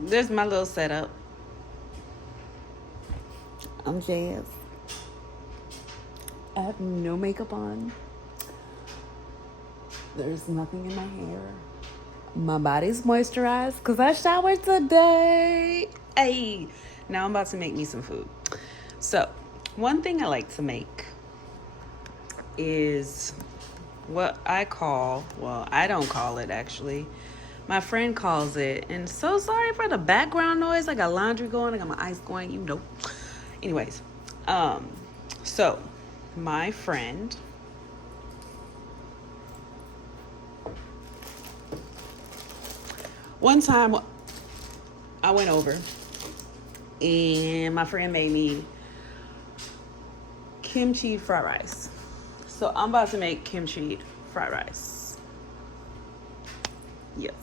There's my little setup. I'm Jazz. I have no makeup on. There's nothing in my hair. My body's moisturized because I showered today. Hey, now I'm about to make me some food. So, one thing I like to make is what I call, well, I don't call it actually. My friend calls it, and so sorry for the background noise. I got laundry going, I got my ice going, you know. Anyways, so my friend one time I went over and my friend made me kimchi fried rice. So I'm about to make kimchi fried rice. Yes.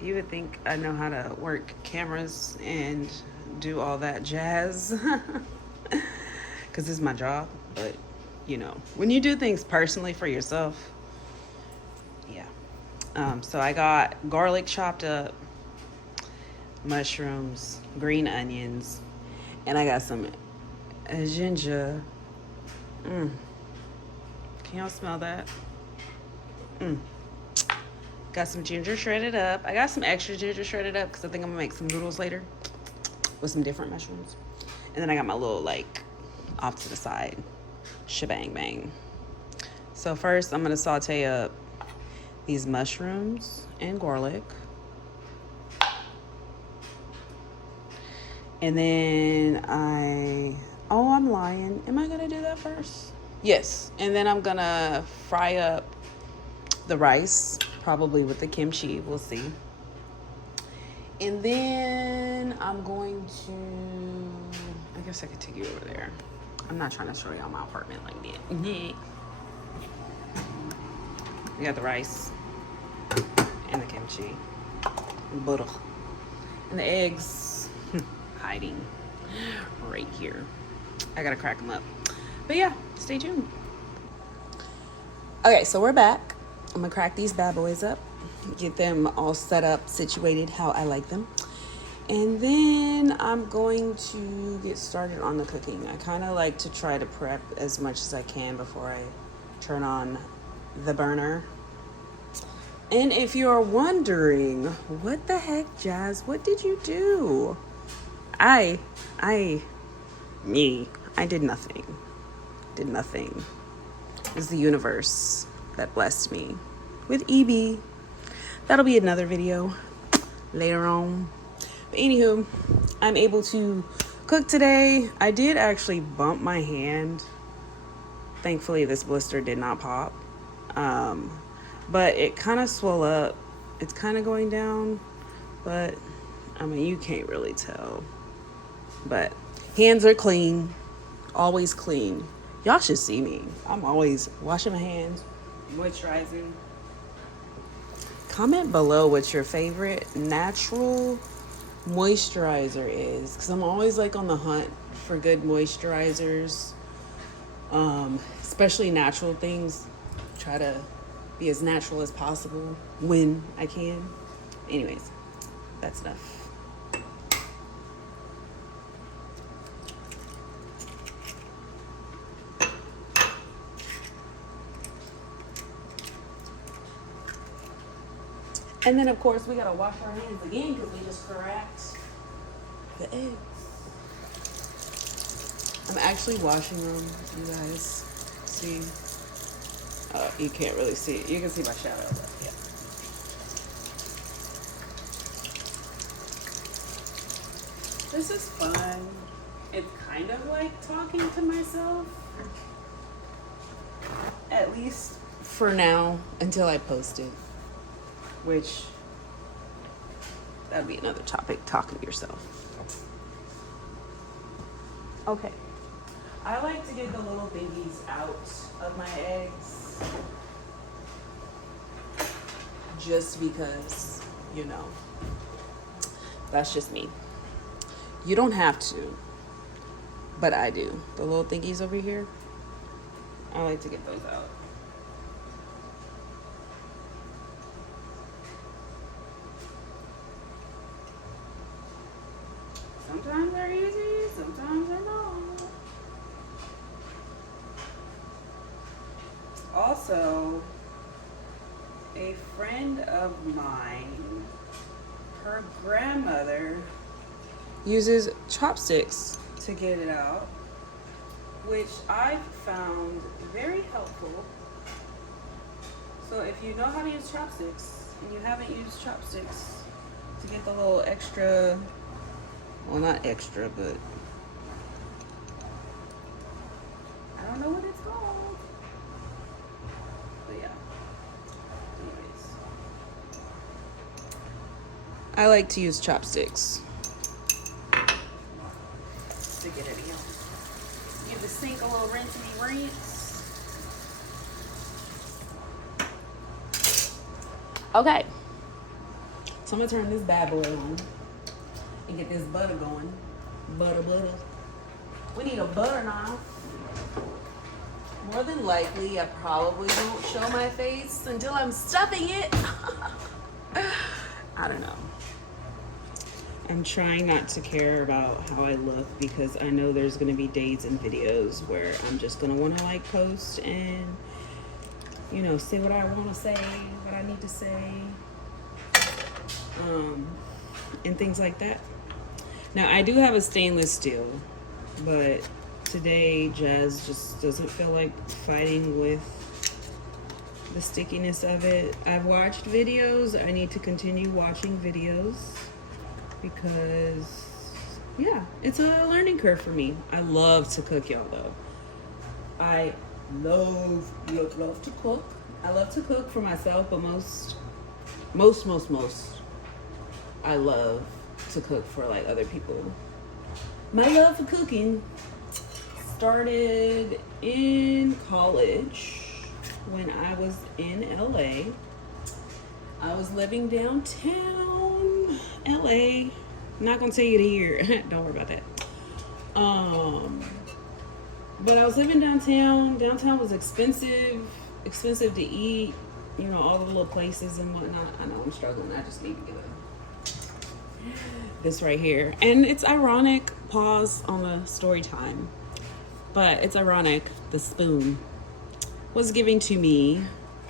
You would think I know how to work cameras and do all that jazz because this is my job, but you know, when you do things personally for yourself, yeah. So I got garlic chopped up, mushrooms, green onions, and I got some ginger. Can y'all smell that? Got some ginger shredded up. I got some extra ginger shredded up because I think I'm gonna make some noodles later with some different mushrooms. And then I got my little, like, off to the side shebang bang. So first I'm gonna saute up these mushrooms and garlic. And then I'm lying. Am I gonna do that first? Yes. And then I'm gonna fry up the rice, probably with the kimchi, we'll see. And then I'm going to, I guess I could take you over there. I'm not trying to show y'all my apartment like that. We got the rice and the kimchi, butter, and the eggs hiding right here. I gotta crack them up. But yeah, stay tuned. Okay, so we're back. I'm gonna crack these bad boys up, get them all set up, situated how I like them. And then I'm going to get started on the cooking. I kind of like to try to prep as much as I can before I turn on the burner. And if you're wondering, what the heck, Jazz, what did you do? I did nothing. Did nothing. It was the universe that blessed me with EB. That'll be another video later on. But anywho, I'm able to cook today. I did actually bump my hand. Thankfully, this blister did not pop. But it kind of swelled up. It's kind of going down, but I mean, you can't really tell. But hands are clean, always clean. Y'all should see me. I'm always washing my hands, moisturizing. Comment below what your favorite natural moisturizer is, because I'm always like on the hunt for good moisturizers, especially natural things. Try to be as natural as possible when I can. Anyways, that's enough. And then, of course, we gotta wash our hands again because we just cracked the eggs. I'm actually washing them, you guys. See? You can't really see it. You can see my shadow, but yeah. This is fun. It's kind of like talking to myself. At least for now, until I post it. Which, that'd be another topic, talking to yourself. Okay. I like to get the little thingies out of my eggs. Just because, you know, that's just me. You don't have to, but I do. The little thingies over here, I like to get those out. they're easy, sometimes they're not. Also, a friend of mine, her grandmother uses chopsticks to get it out, which I've found very helpful. So if you know how to use chopsticks and you haven't used chopsticks to get the little extra, well, not extra, but I don't know what it's called. But yeah. Anyways. I like to use chopsticks to get it out. Give the sink a little rinse. Okay. So I'm gonna turn this bad boy on and get this butter going. Butter. We need a butter knife. More than likely, I probably won't show my face until I'm stuffing it. I don't know. I'm trying not to care about how I look because I know there's gonna be days and videos where I'm just gonna wanna like post and, you know, say what I wanna say, what I need to say, and things like that. Now, I do have a stainless steel, but today Jazz just doesn't feel like fighting with the stickiness of it. I've watched videos. I need to continue watching videos because, yeah, it's a learning curve for me. I love to cook, y'all, though. I love to cook. I love to cook for myself, but most, I love to cook for like other people. My love for cooking started in college when I was in LA. I was living downtown LA. I'm not gonna tell you the year. Don't worry about that. But I was living downtown. Downtown was expensive to eat. You know, all the little places and whatnot. I know I'm struggling. I just need to get this right here. And it's ironic, pause on the story time. But it's ironic, the spoon was given to me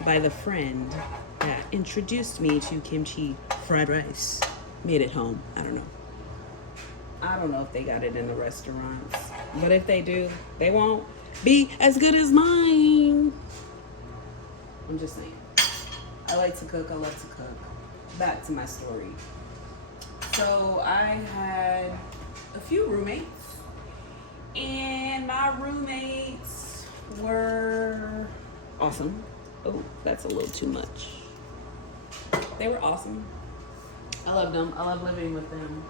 by the friend that introduced me to kimchi fried rice. Made at home. I don't know if they got it in the restaurants. But if they do, they won't be as good as mine. I'm just saying. I like to cook. I love to cook. Back to my story. So I had a few roommates, and my roommates were awesome. Oh, that's a little too much. They were awesome. I loved them. I love living with them.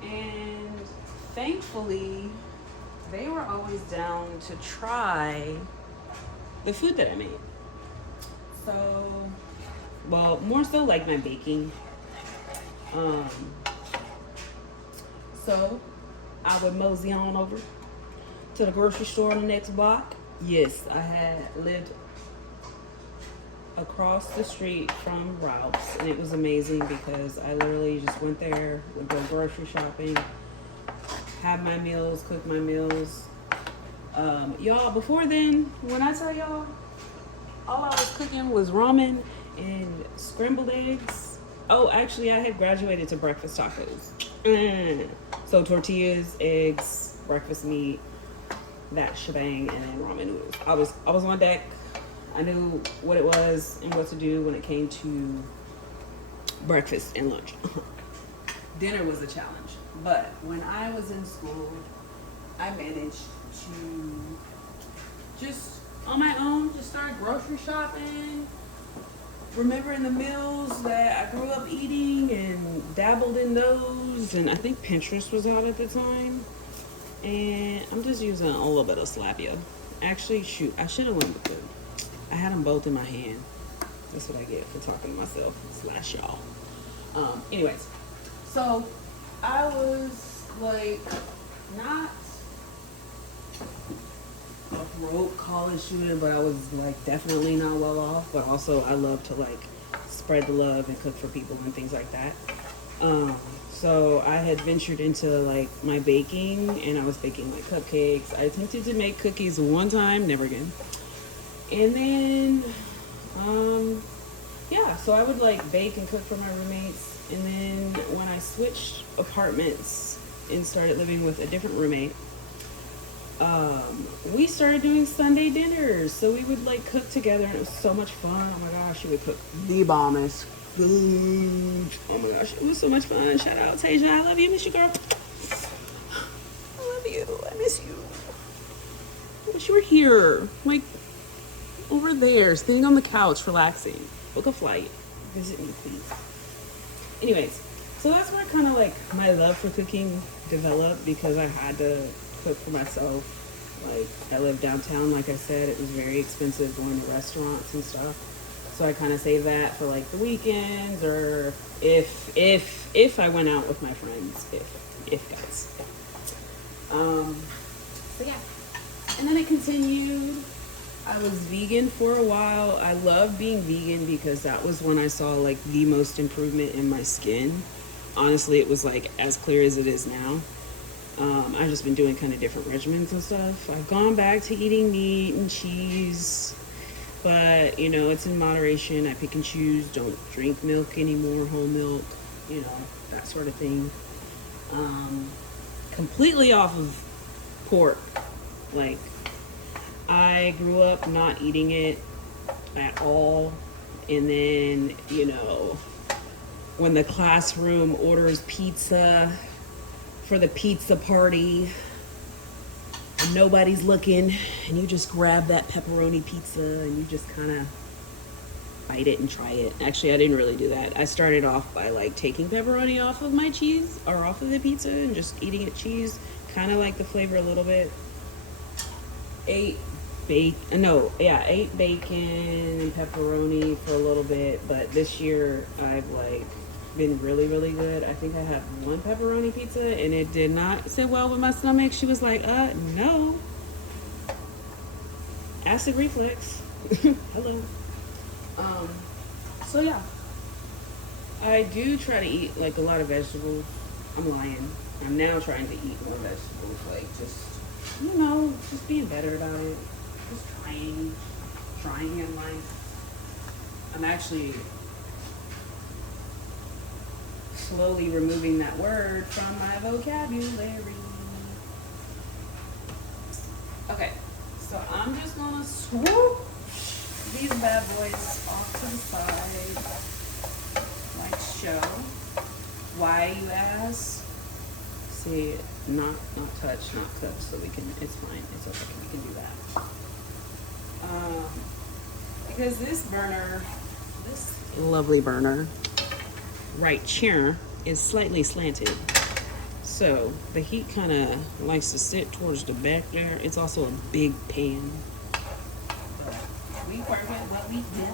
And thankfully, they were always down to try the food that I made. So, well, more so like my baking. So I would mosey on over to the grocery store on the next block. Yes, I had lived across the street from Ralph's, and it was amazing because I literally just went there, would go grocery shopping, have my meals, cook my meals. Y'all, before then, when I tell y'all, all I was cooking was ramen and scrambled eggs. Oh, actually, I had graduated to breakfast tacos. So tortillas, eggs, breakfast meat, that shebang, and then ramen noodles. I was on deck. I knew what it was and what to do when it came to breakfast and lunch. Dinner was a challenge. But when I was in school, I managed to just on my own just start grocery shopping, remembering the meals that I grew up eating and dabbled in those. And I think Pinterest was out at the time. And I'm just using a little bit of Slapia. Actually, shoot, I should have went with it. I had them both in my hand. That's what I get for talking to myself / y'all. Anyways, so I was like not a broke college student, but I was like definitely not well off. But also I love to like spread the love and cook for people and things like that. So I had ventured into like my baking, and I was baking like cupcakes. I attempted to make cookies one time, never again. And then, yeah, so I would like bake and cook for my roommates. And then when I switched apartments and started living with a different roommate, we started doing Sunday dinners. So we would like cook together, and it was so much fun. Oh my gosh, she would cook the bombest food. Oh my gosh, it was so much fun. Shout out Tasia, I love you, miss you, girl. I love you, I miss you. I wish you were here, like over there, sitting on the couch, relaxing. Book a flight, visit me, please. Anyways, so that's where kind of like my love for cooking developed, because I had to cook for myself. Like, I live downtown, like I said, it was very expensive going to restaurants and stuff. So I kind of saved that for like the weekends, or if I went out with my friends, if guys. So yeah, and then it continued. I was vegan for a while. I love being vegan because that was when I saw like the most improvement in my skin. Honestly, it was like as clear as it is now. I've just been doing kind of different regimens and stuff. I've gone back to eating meat and cheese, but you know, it's in moderation. I pick and choose. Don't drink milk anymore, whole milk, you know, that sort of thing. Completely off of pork. Like, I grew up not eating it at all, and then, you know, when the classroom orders pizza for the pizza party and nobody's looking, and you just grab that pepperoni pizza and you just kind of bite it and try it. Actually, I didn't really do that. I started off by like taking pepperoni off of my cheese, or off of the pizza, and just eating it cheese, kind of like the flavor a little bit. Ate bacon and pepperoni for a little bit, but this year I've like been really good. I think I had one pepperoni pizza and it did not sit well with my stomach. She was like, no, acid reflux. Hello. So yeah, I do try to eat like a lot of vegetables. I'm lying. I'm now trying to eat more vegetables, like just, you know, just being better about it. Just trying in life. I'm actually slowly removing that word from my vocabulary. Okay, so I'm just gonna swoop these bad boys off to the side, like so. Why, you ask? See, not touch, so we can, it's fine, it's okay, we can do that. Because this lovely burner right here is slightly slanted, so the heat kind of likes to sit towards the back there. It's also a big pan, but we work at what we do.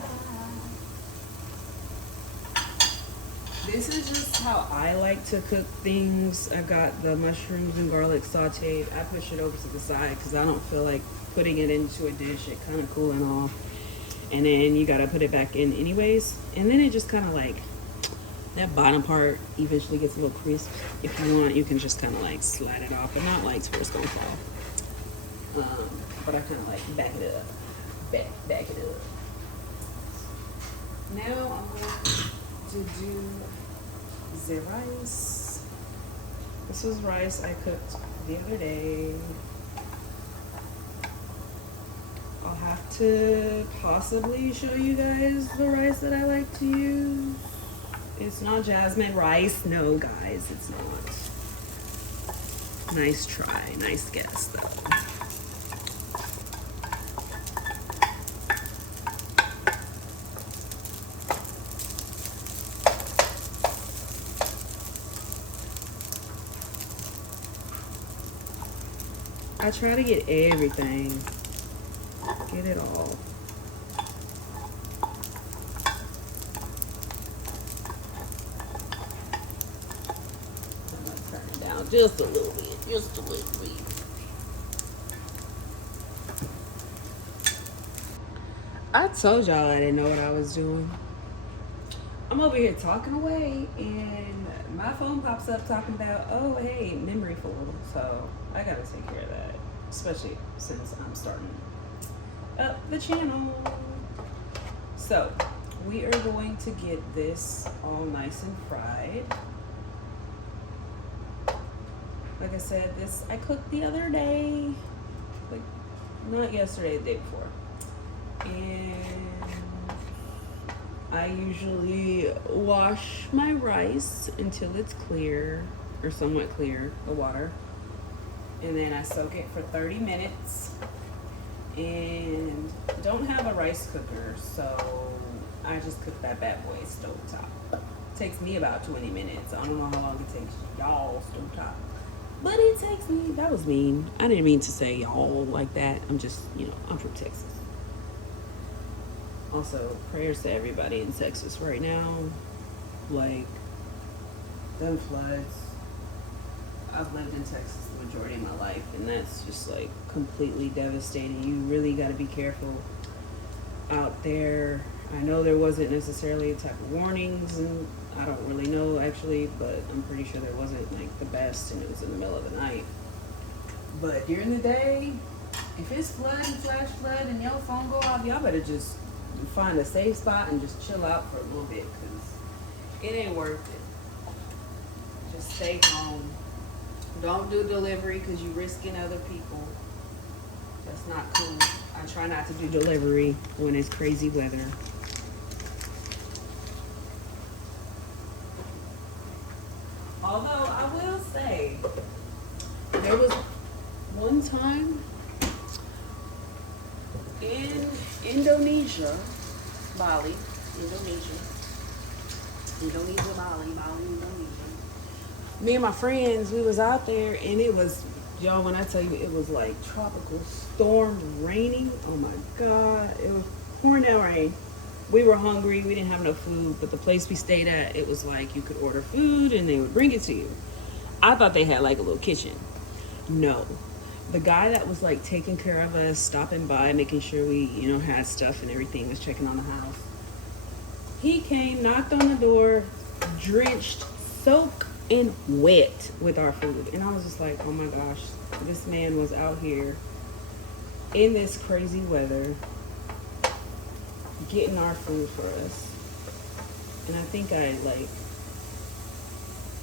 This is just how I like to cook things. I got the mushrooms and garlic sautéed. I push it over to the side because I don't feel like putting it into a dish. It kind of cooling off, and then you gotta put it back in anyways, and then it just kind of like, that bottom part eventually gets a little crisp. If you want, you can just kind of like slide it off, but not like to where it's gonna fall. But I kind of like back it up, back it up. Now I'm going to do the rice. This was rice I cooked the other day. I'll have to possibly show you guys the rice that I like to use. It's not jasmine rice. No, guys, it's not. Nice try. Nice guess, though. I try to get everything. Get it all. I'm gonna turn it down just a little bit. Just a little bit. I told y'all I didn't know what I was doing. I'm over here talking away, and my phone pops up talking about, oh, hey, memory full. So I gotta take care of that, especially since I'm starting up the channel. So we are going to get this all nice and fried. Like I said, this I cooked the other day, like not yesterday, the day before. And I usually wash my rice until it's clear, or somewhat clear, the water. And then I soak it for 30 minutes. And don't have a rice cooker, so I just cook that bad boy stovetop. Takes me about 20 minutes. I don't know how long it takes y'all stovetop. But it takes me, that was mean. I didn't mean to say y'all like that. I'm just, you know, I'm from Texas. Also, prayers to everybody in Texas right now. Like, them floods. I've lived in Texas the majority of my life, and that's just like completely devastating. You really got to be careful out there. I know there wasn't necessarily a type of warnings, and I don't really know actually, but I'm pretty sure there wasn't like the best, and it was in the middle of the night. But during the day, if it's flood and flash flood and your phone go off, y'all better just find a safe spot and just chill out for a little bit, because it ain't worth it. Just stay home. Don't do delivery because you're risking other people. That's not cool. I try not to do delivery when it's crazy weather. Although I will say, there was one time in Indonesia, Bali, Indonesia, Bali, Indonesia. Me and my friends, we was out there, and it was, y'all, when I tell you, it was like tropical storm raining. Oh my God, it was pouring down rain. We were hungry, we didn't have no food, but the place we stayed at, it was like you could order food and they would bring it to you. I thought they had like a little kitchen. No. The guy that was like taking care of us, stopping by, making sure we, you know, had stuff and everything, was checking on the house. He came, knocked on the door, drenched, soaked, and wet with our food. And I was just like, oh my gosh, this man was out here in this crazy weather getting our food for us. And I think I like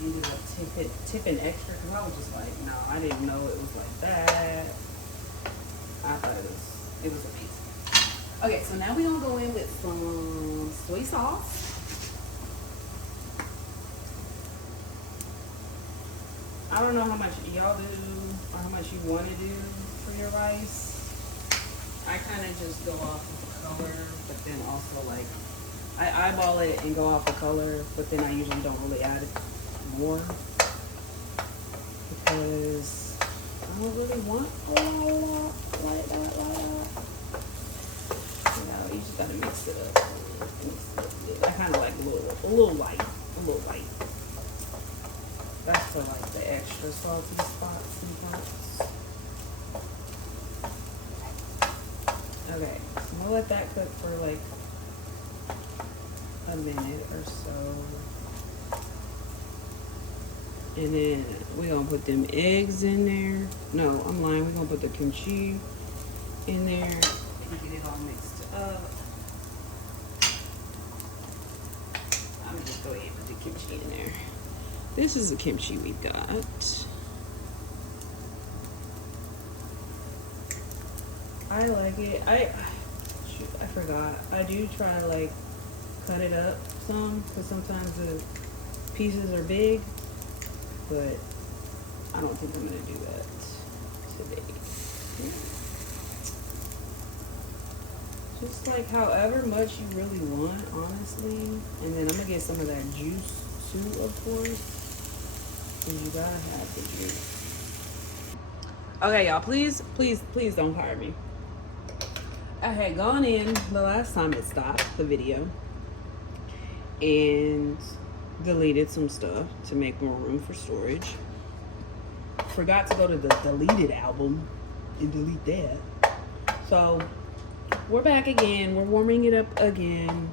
ended up tipping extra, because I was just like, no, I didn't know it was like that. I thought it was amazing. Okay, so now we're gonna go in with some soy sauce. I don't know how much y'all do or how much you want to do for your rice. I kind of just go off of color, but then also like I eyeball it and go off the color, but then I usually don't really add more because I don't really want a lot like that. You know, you just gotta mix it up. I kind of like a little light. That's for like the extra salty spots and parts. Okay, so we'll let that cook for like a minute or so. And then we're gonna put them eggs in there. No, I'm lying. We're gonna put the kimchi in there and get it all mixed up. I'm gonna just go ahead and put the kimchi in there. This is the kimchi we got. I like it. I forgot. I do try to like cut it up some, because sometimes the pieces are big, but I don't think I'm gonna do that today. Just like however much you really want, honestly. And then I'm gonna get some of that juice too, of course. And you gotta have the juice. Okay, y'all, please don't fire me. I had gone in the last time it stopped the video and deleted some stuff to make more room for storage. Forgot to go to the deleted album and delete that. So we're back again. We're warming it up again.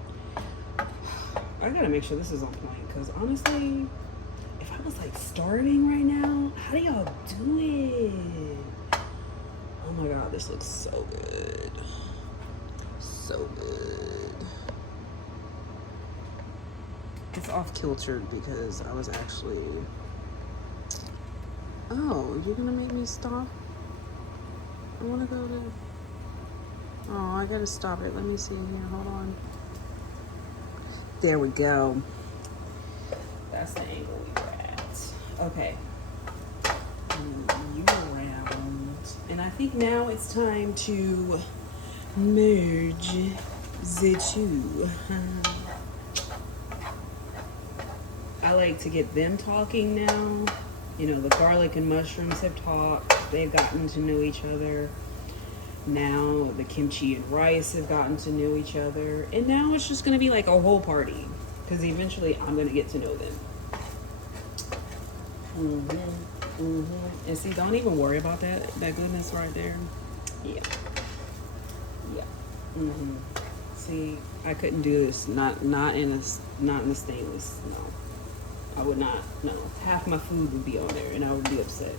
I I gotta make sure this is on point, because honestly, if I was like starving right now, how do y'all do it? Oh my god, this looks so good. So good. It's off kiltered because I was actually... Oh, you're gonna make me stop? I wanna go to... Oh, I gotta stop it. Let me see here. Hold on. There we go. That's the angle we were at. Okay. You around. And I think now it's time to merge the two. I like to get them talking now. You know, the garlic and mushrooms have talked. They've gotten to know each other. Now the kimchi and rice have gotten to know each other. And now it's just going to be like a whole party. Because eventually I'm going to get to know them. And see, don't even worry about that goodness right there. Yeah. See, I couldn't do this. Not in the stainless. No. I would not. No. Half my food would be on there and I would be upset.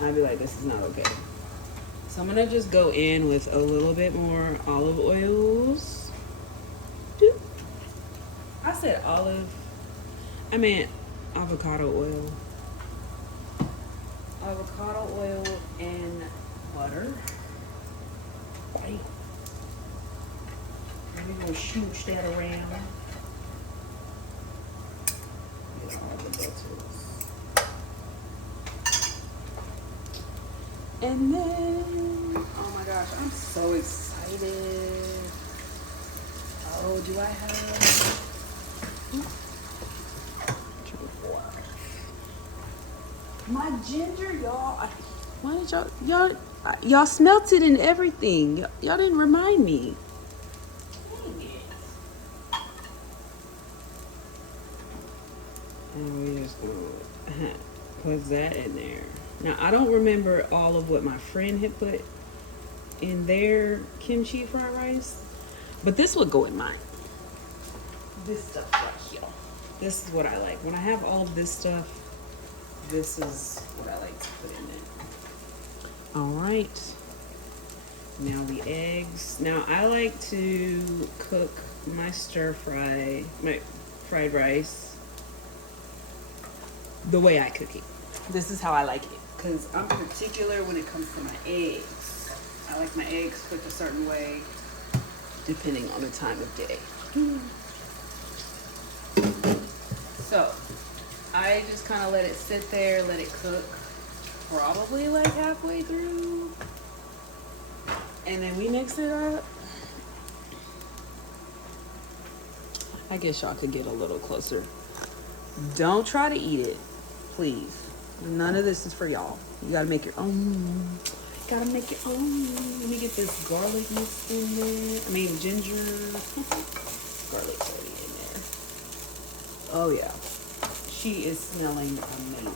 I'd be like, this is not okay. So I'm gonna just go in with a little bit more olive oils. I said olive. I meant avocado oil. Avocado oil and butter. Right. And we're gonna shoosh that around. Get all the butters. And then, oh my gosh, I'm so excited. Oh, do I have... My ginger, y'all. Why did y'all smelt it and everything? Y'all didn't remind me. Dang it. And we just gonna put that in there. Now I don't remember all of what my friend had put in their kimchi fried rice, but this would go in mine. This stuff right here. This is what I like. When I have all of this stuff, this is what I like to put in it. All right. Now the eggs. Now I like to cook my my fried rice the way I cook it. This is how I like it, because I'm particular when it comes to my eggs. I like my eggs cooked a certain way depending on the time of day. So I just kind of let it sit there, let it cook, probably like halfway through. And then we mix it up. I guess y'all could get a little closer. Don't try to eat it, please. None of this is for y'all. You gotta make your own. Gotta make your own. Let me get this garlic mixed in there. I mean, ginger. Garlic's already in there. Oh, yeah. She is smelling amazing.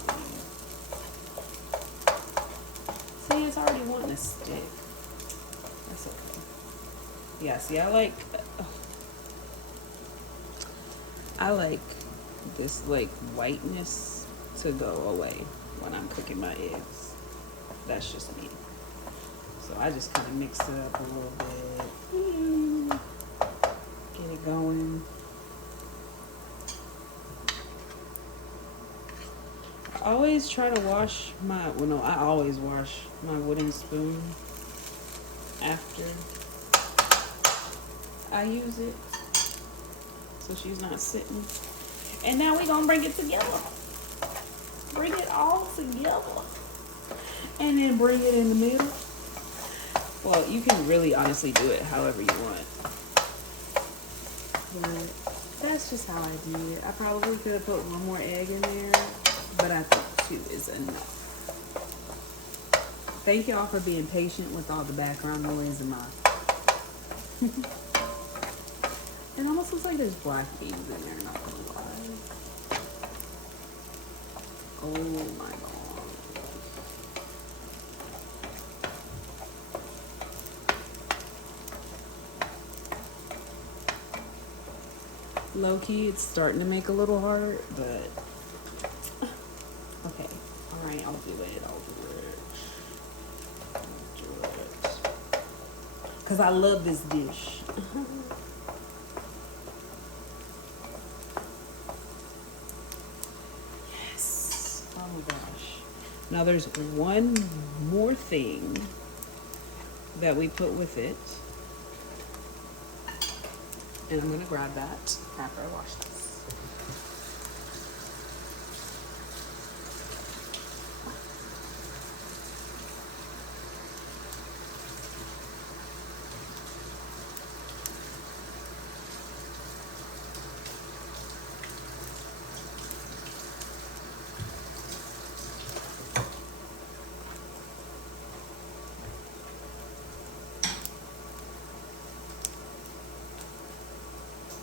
See, it's already wanting to stick. That's okay. Yeah, see, I like this like whiteness to go away when I'm cooking my eggs. That's just me. So I just kind of mix it up a little bit. Get it going. I always try to wash my, well no, I always wash my wooden spoon after I use it, so she's not sitting. And now we're gonna bring it together. Bring it all together. And then bring it in the middle. Well, you can really honestly do it however you want. But that's just how I do it. I probably could have put one more egg in there, but I think 2 is enough. Thank y'all for being patient with all the background noise in my... It almost looks like there's black beans in there, not gonna lie. Oh my god. Low-key, it's starting to make a little hard, but okay. All right, I'll do it. Because I love this dish. Yes. Oh my gosh. Now there's one more thing that we put with it. And I'm gonna grab that after I wash this.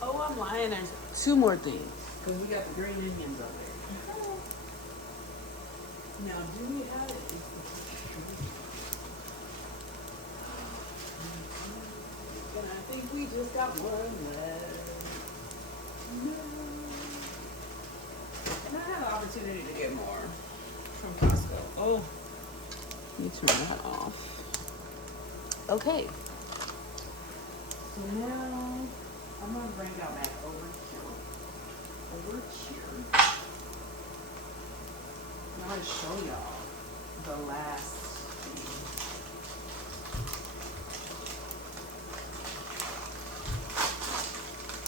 Oh, I'm lying. There's two more things. Because we got the green onions on there. Now, do we have it? And I think we just got one left. No. And I had an opportunity to get more from Costco. Oh, let me turn that off. Okay. So now I'm gonna bring y'all back over here. I'm gonna show y'all the last thing.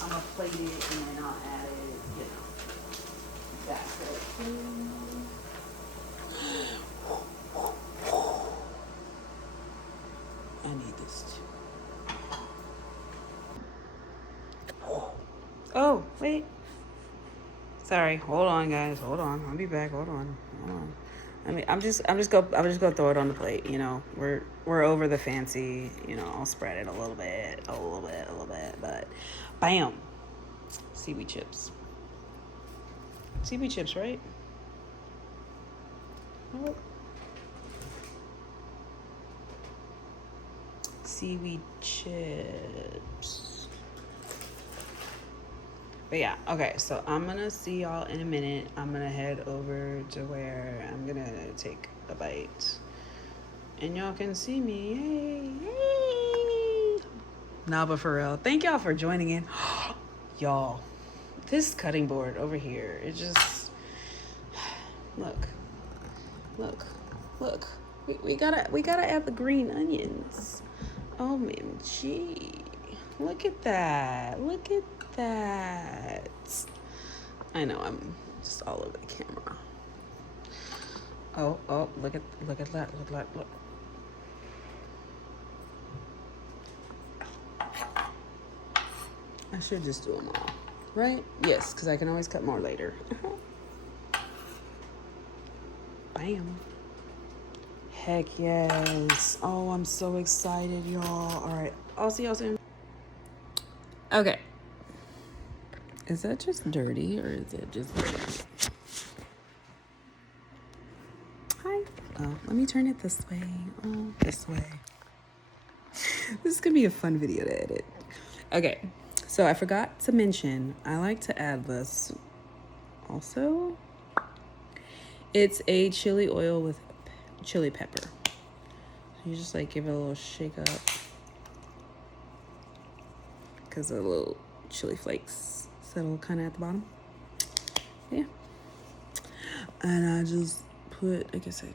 I'm gonna plate it and then I'll add it, you know. That's it. I need this too. Oh, wait. Sorry. Hold on, guys. Hold on. I'll be back. Hold on. I mean, I'm just gonna throw it on the plate. You know, we're over the fancy. You know, I'll spread it a little bit, but bam, seaweed chips. Seaweed chips, right? Oh. Seaweed chips. But yeah, okay, so I'm gonna see y'all in a minute. I'm gonna head over to where I'm gonna take a bite. And y'all can see me. Yay! Nah, but for real, thank y'all for joining in. Y'all, this cutting board over here, it just, look. We gotta add the green onions. OMG. Look at that. I know I'm just all over the camera. Oh, look at that. Look. I should just do them all, right? Yes, because I can always cut more later. Bam. Heck yes. Oh, I'm so excited, y'all. All right, I'll see y'all soon. Okay. Is that just dirty or is it just dirty? Hi. Oh, let me turn it this way. Oh, this way. This is gonna be a fun video to edit. Okay, so I forgot to mention, I like to add this also. It's a chili oil with chili pepper. So you just like give it a little shake up because of the little chili flakes settle kind of at the bottom. Yeah. And I just put, I guess I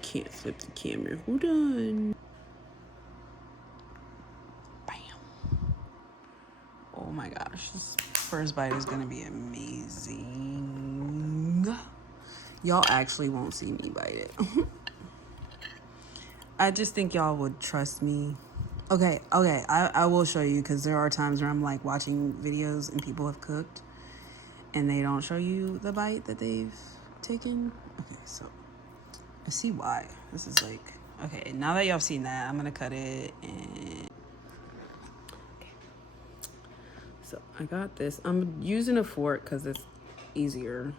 can't flip the camera. Hold on. Bam. Oh my gosh, this first bite is gonna be amazing. Y'all actually won't see me bite it. I just think y'all would trust me. Okay, I will show you, because there are times where I'm like watching videos and people have cooked and they don't show you the bite that they've taken. Okay, so I see why. This is like, okay, now that y'all seen that, I'm gonna cut it and okay. So I got this. I'm using a fork because it's easier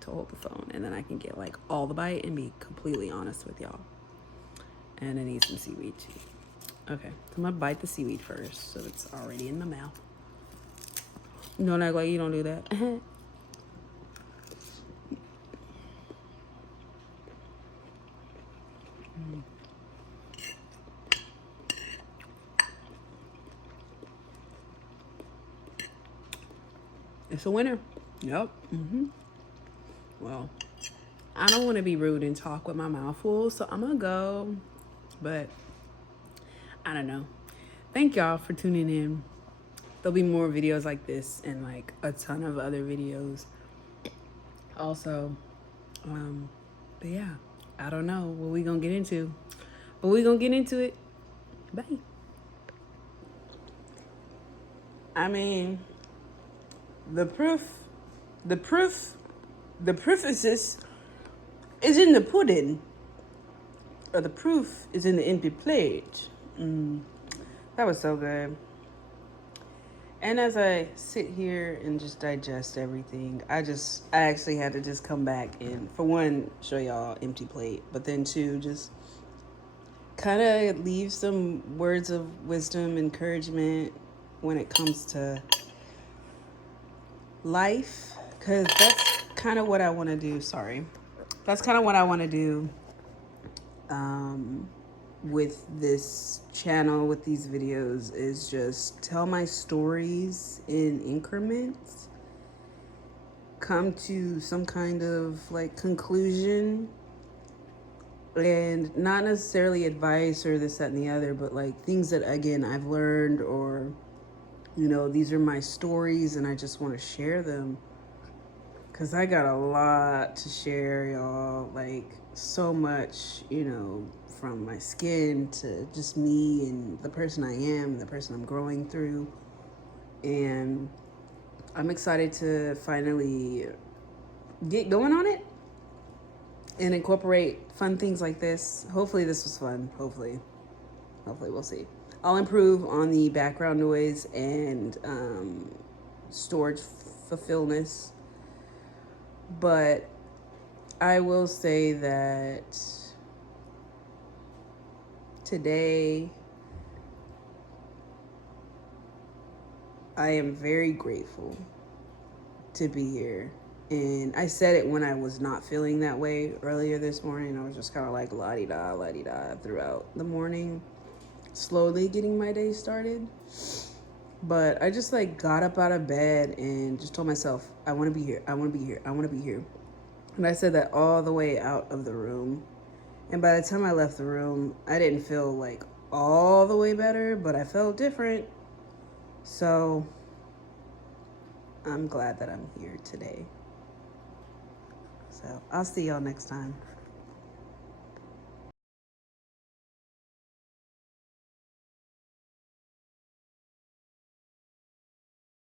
to hold the phone, and then I can get like all the bite and be completely honest with y'all. And I need some seaweed too. Okay, so I'm gonna bite the seaweed first so it's already in the mouth. Don't act like you don't do that. It's a winner. Yep. Well, I don't want to be rude and talk with my mouth full, so I'm gonna go. But I don't know. Thank y'all for tuning in. There'll be more videos like this and like a ton of other videos. Also, but yeah, I don't know what we gonna get into, but we gonna get into it. Bye. I mean, the proof is in the pudding, or the proof is in the empty plate. That was so good. And as I sit here and just digest everything, I actually had to just come back and, for one, show y'all empty plate, but then two, just kind of leave some words of wisdom, encouragement when it comes to life, because that's kind of what I want to do. That's kind of what I want to do with this channel, with these videos, is just tell my stories in increments, come to some kind of like conclusion, and not necessarily advice or this, that, and the other, but like things that, again, I've learned, or, you know, these are my stories and I just want to share them. Because I got a lot to share, y'all. Like, so much, you know, from my skin to just me and the person I am, the person I'm growing through. And I'm excited to finally get going on it and incorporate fun things like this. Hopefully this was fun. Hopefully we'll see. I'll improve on the background noise and storage fulfillment. But I will say that today I am very grateful to be here. And I said it when I was not feeling that way earlier this morning. I was just kind of like la-di-da throughout the morning, slowly getting my day started. But I just like got up out of bed and just told myself, I want to be here. I want to be here. I want to be here. And I said that all the way out of the room. And by the time I left the room, I didn't feel like all the way better, but I felt different. So I'm glad that I'm here today. So I'll see y'all next time.